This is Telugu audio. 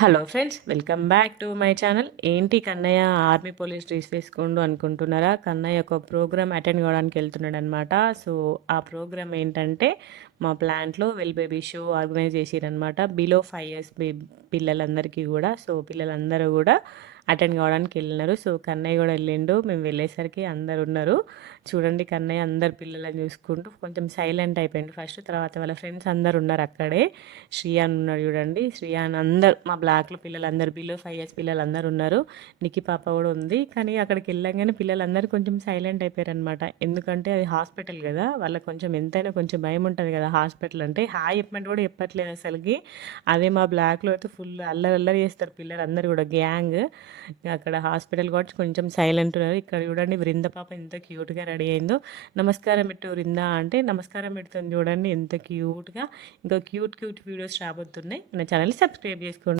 Hello friends, welcome back to my channel. ఏంటి కన్నయ్య ఆర్మీ పోలీస్ డ్రెస్ వేసుకుంటూ అనుకుంటున్నారా? కన్నయ్య ఒక ప్రోగ్రామ్ అటెండ్ కావడానికి వెళ్తున్నాడు అనమాట. సో ఆ ప్రోగ్రామ్ ఏంటంటే మా ప్లాంట్లో వెల్ బేబీ షో ఆర్గనైజ్ చేసిరనమాట. బిలో 5 years పిల్లలందరికీ కూడా. సో పిల్లలందరూ కూడా అటెండ్ కావడానికి వెళ్ళినారు. సో కన్నయ్య కూడా వెళ్ళిండు. మేము వెళ్ళేసరికి అందరు ఉన్నారు. చూడండి, కన్నయ్య అందరు పిల్లలని చూసుకుంటూ కొంచెం సైలెంట్ అయిపోయింది ఫస్ట్. తర్వాత వాళ్ళ ఫ్రెండ్స్ అందరు ఉన్నారు అక్కడే. శ్రీయాన్ ఉన్నాడు చూడండి. శ్రీయాన్ అందరు మా బ్లాక్లో పిల్లలందరూ బిలో 5 years పిల్లలందరూ ఉన్నారు. నికి పాప కూడా ఉంది. కానీ అక్కడికి వెళ్ళంగానే పిల్లలందరూ కొంచెం సైలెంట్ అయిపోయారు అనమాట. ఎందుకంటే అది హాస్పిటల్ కదా, వాళ్ళకి కొంచెం ఎంతైనా కొంచెం భయం ఉంటుంది కదా హాస్పిటల్ అంటే. హాయ్ చెప్పమంటే కూడా చెప్పట్లేదు అసలుకి. అదే మా బ్లాక్లో అయితే ఫుల్ అల్లరి అల్లరి చేస్తారు పిల్లలందరూ కూడా, గ్యాంగ్. అక్కడ హాస్పిటల్ కాబట్టి కొంచెం సైలెంట్ ఉన్నారు. ఇక్కడ చూడండి, వృంద పాప ఎంత క్యూట్గా రెడీ అయిందో. నమస్కారం పెట్టు వృంద అంటే నమస్కారం పెడుతుంది చూడండి, ఎంత క్యూట్గా. ఇంకా క్యూట్ క్యూట్ వీడియోస్ రాబోతున్నాయి. మన ఛానల్ని సబ్స్క్రైబ్ చేసుకోండి.